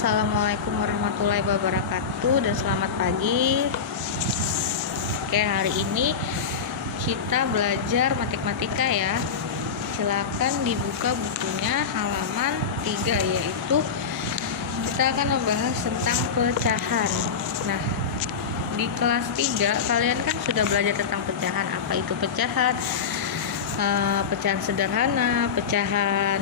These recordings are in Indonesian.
Assalamualaikum warahmatullahi wabarakatuh dan selamat pagi. Oke, hari ini kita belajar matematika ya. Silakan dibuka bukunya halaman 3, yaitu kita akan membahas tentang pecahan. Nah, di kelas 3 kalian kan sudah belajar tentang pecahan. Apa itu pecahan? Pecahan sederhana, pecahan,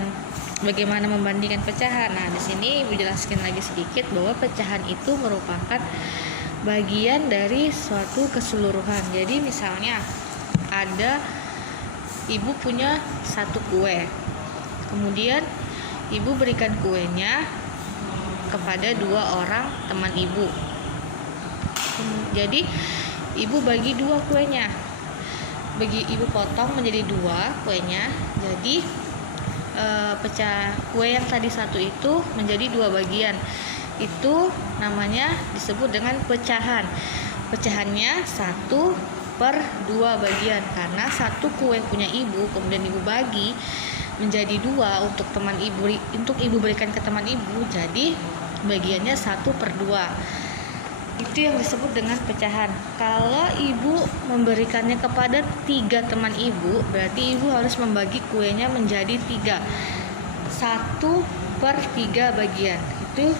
bagaimana membandingkan pecahan. Nah, di sini Ibu jelaskan lagi sedikit bahwa pecahan itu merupakan bagian dari suatu keseluruhan. Jadi misalnya ada Ibu punya satu kue, kemudian Ibu berikan kuenya kepada 2 orang teman Ibu. Jadi Ibu bagi 2 kuenya, Ibu potong menjadi 2 kuenya. Jadi pecah kue yang tadi satu itu menjadi 2 bagian. Itu namanya disebut dengan pecahan. Pecahannya 1/2 bagian, karena satu kue punya Ibu kemudian Ibu bagi menjadi 2 untuk teman Ibu, untuk Ibu berikan ke teman Ibu, jadi bagiannya 1/2. Itu yang disebut dengan pecahan. Kalau Ibu memberikannya kepada 3 teman Ibu, berarti Ibu harus membagi kuenya menjadi 3, 1/3 bagian. Itu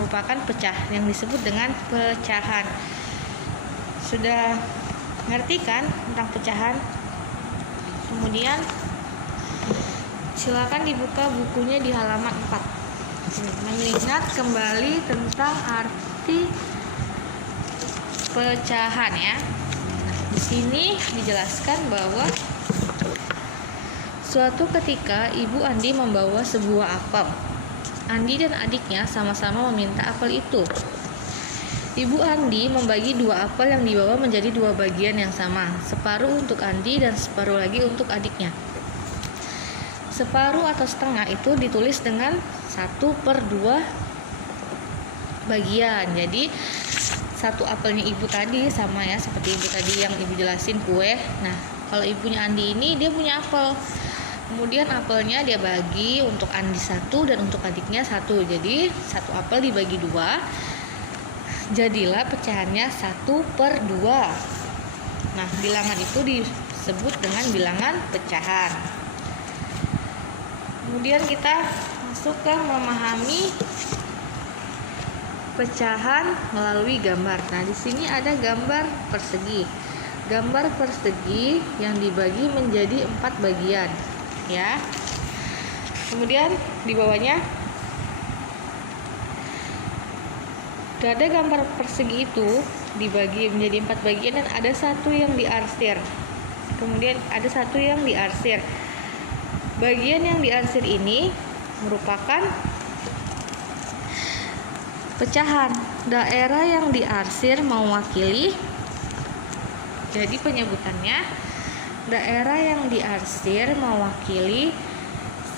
merupakan pecah, yang disebut dengan pecahan. Sudah ngerti kan tentang pecahan? Kemudian silakan dibuka bukunya di halaman 4. Mengingat kembali tentang arti pecahan ya. Nah, di sini dijelaskan bahwa suatu ketika Ibu Andi membawa sebuah apel. Andi dan adiknya sama-sama meminta apel itu. Ibu Andi membagi 2 apel yang dibawa menjadi 2 bagian yang sama, separuh untuk Andi dan separuh lagi untuk adiknya. Separuh atau setengah itu ditulis dengan 1/2 bagian. Jadi satu apelnya Ibu tadi sama ya, seperti Ibu tadi yang Ibu jelasin kue. Nah, kalau ibunya Andi ini dia punya apel, kemudian apelnya dia bagi untuk Andi 1 dan untuk adiknya 1. Jadi satu apel dibagi 2, jadilah pecahannya 1/2. Nah, bilangan itu disebut dengan bilangan pecahan. Kemudian kita masuk ke memahami pecahan melalui gambar. Nah, di sini ada gambar persegi. Gambar persegi yang dibagi menjadi 4 bagian, ya. Kemudian di bawahnya ada gambar persegi itu dibagi menjadi 4 bagian dan ada satu yang diarsir. Kemudian ada satu yang diarsir. Bagian yang diarsir ini merupakan pecahan. Daerah yang diarsir mewakili, jadi penyebutannya daerah yang diarsir mewakili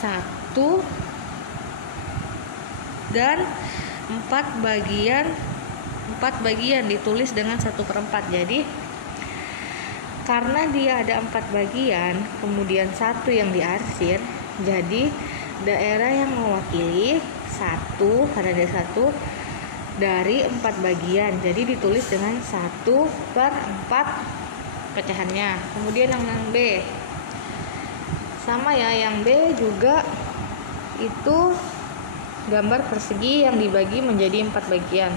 1 dan 4 bagian ditulis dengan 1/4. Jadi karena dia ada 4 bagian kemudian 1 yang diarsir, jadi daerah yang mewakili 1, karena ada 1 dari 4 bagian, jadi ditulis dengan 1/4 pecahannya. Kemudian yang B sama ya, yang B juga itu gambar persegi yang dibagi menjadi 4 bagian,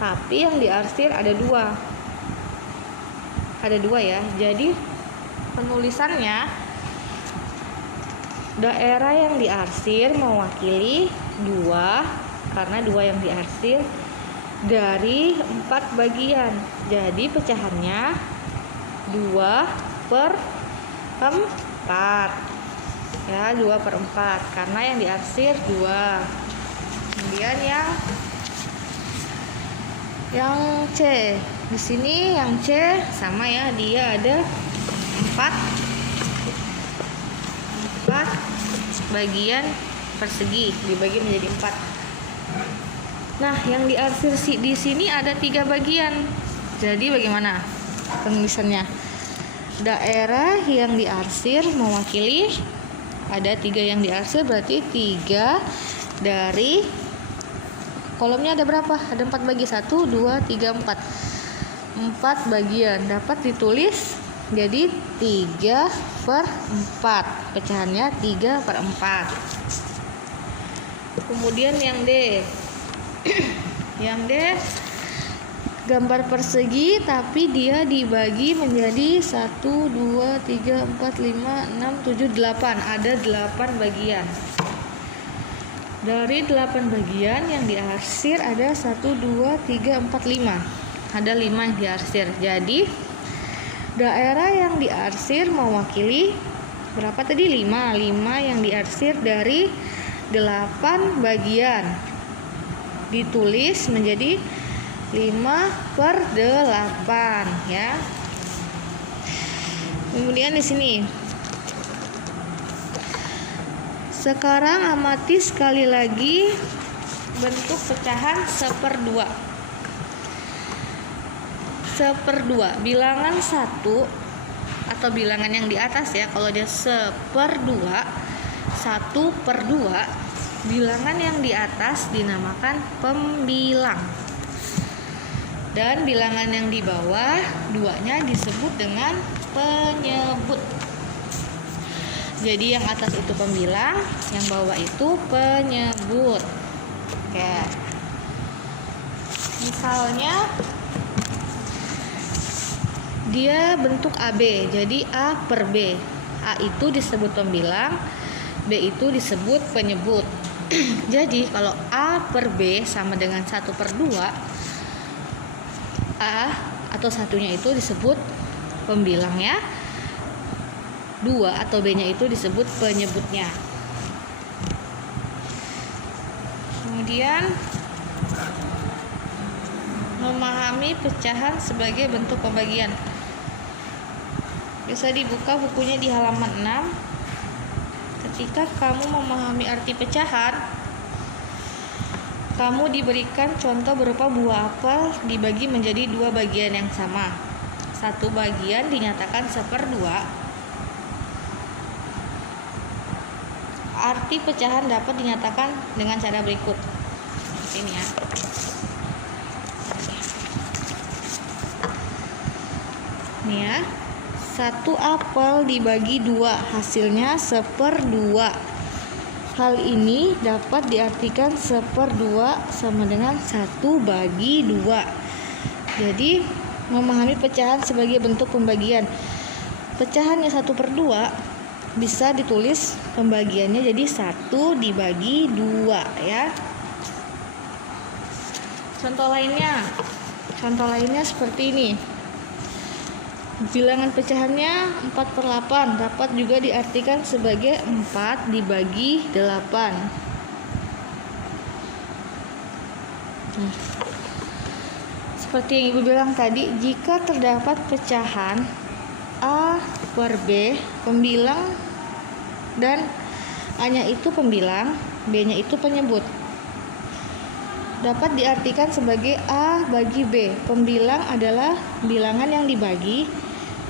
tapi yang diarsir ada 2 ya. Jadi penulisannya daerah yang diarsir mewakili 2, karena 2 yang diarsir dari 4 bagian, jadi pecahannya 2/4 ya, 2/4 karena yang diarsir 2. Kemudian yang C, di sini yang C sama ya, dia ada 4 bagian persegi dibagi menjadi 4. Nah, yang diarsir di sini ada 3 bagian. Jadi bagaimana penulisannya? Daerah yang diarsir mewakili ada 3 yang diarsir, berarti 3 dari kolomnya ada berapa? Ada 4 bagi, 1, 2, 3, 4 bagian. Dapat ditulis jadi 3/4. Pecahannya 3/4. Kemudian yang D. Yang D gambar persegi tapi dia dibagi menjadi 1, 2, 3, 4, 5, 6, 7, 8. Ada 8 bagian. Dari 8 bagian yang diarsir ada 1, 2, 3, 4, 5. Ada 5 yang diarsir. Jadi daerah yang diarsir mewakili berapa tadi? 5 yang diarsir dari 8 bagian. Ditulis menjadi 5/8 ya. Kemudian di sini. Sekarang amati sekali lagi bentuk pecahan 1/2. 1/2 bilangan 1 atau bilangan yang di atas ya. Kalau dia 1/2, 1/2, bilangan yang di atas dinamakan pembilang. Dan bilangan yang di bawah, 2-nya disebut dengan penyebut. Jadi yang atas itu pembilang, yang bawah itu penyebut. Oke. Misalnya dia bentuk AB, jadi A/B. A itu disebut pembilang, B itu disebut penyebut. Jadi kalau A/B sama dengan 1/2, A atau satunya itu disebut pembilangnya, 2 atau B-nya itu disebut penyebutnya. Kemudian memahami pecahan sebagai bentuk pembagian. Bisa dibuka bukunya di halaman 6. Ketika kamu memahami arti pecahan, kamu diberikan contoh berupa buah apel dibagi menjadi 2 bagian yang sama. 1 bagian dinyatakan 1/2. Arti pecahan dapat dinyatakan dengan cara berikut. Ini ya. Nih ya. 1 apel dibagi 2, hasilnya 1/2. Hal ini dapat diartikan 1/2 sama dengan 1 bagi 2. Jadi memahami pecahan sebagai bentuk pembagian. Pecahannya 1/2 bisa ditulis pembagiannya jadi 1 dibagi 2 ya. Contoh lainnya seperti ini. Bilangan pecahannya 4/8 dapat juga diartikan sebagai 4 dibagi 8. Seperti yang Ibu bilang tadi, jika terdapat pecahan A/B, pembilang dan A-nya itu pembilang, B-nya itu penyebut, dapat diartikan sebagai A bagi B. Pembilang adalah bilangan yang dibagi,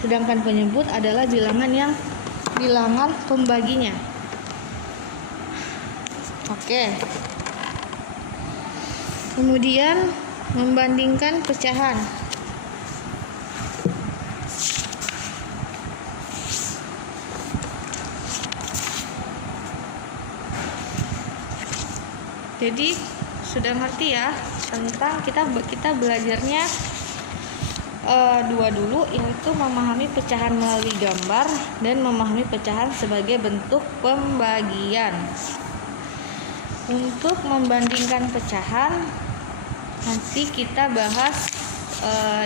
sedangkan penyebut adalah bilangan pembaginya. Oke. Kemudian membandingkan pecahan. Jadi sudah ngerti ya tentang kita belajarnya 2 dulu, yaitu memahami pecahan melalui gambar dan memahami pecahan sebagai bentuk pembagian. Untuk membandingkan pecahan nanti kita bahas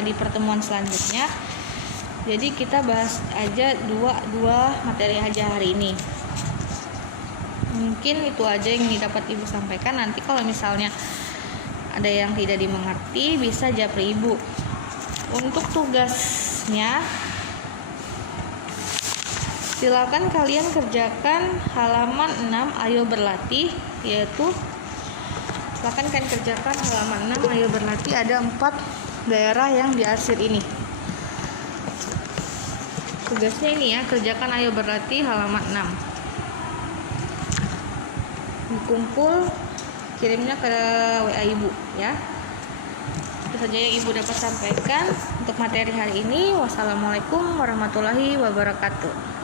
di pertemuan selanjutnya. Jadi kita bahas aja dua materi aja hari ini. Mungkin itu aja yang dapat Ibu sampaikan. Nanti kalau misalnya ada yang tidak dimengerti bisa japri Ibu. Untuk tugasnya silakan kalian kerjakan halaman 6 ayo berlatih, yaitu silakan kalian kerjakan halaman 6 ayo berlatih, ada 4 daerah yang diarsir ini. Tugasnya ini ya, kerjakan ayo berlatih halaman 6. Kumpul kirimnya ke WA ibu ya. Itu saja yang ibu dapat sampaikan untuk materi hari ini. Wassalamualaikum warahmatullahi wabarakatuh.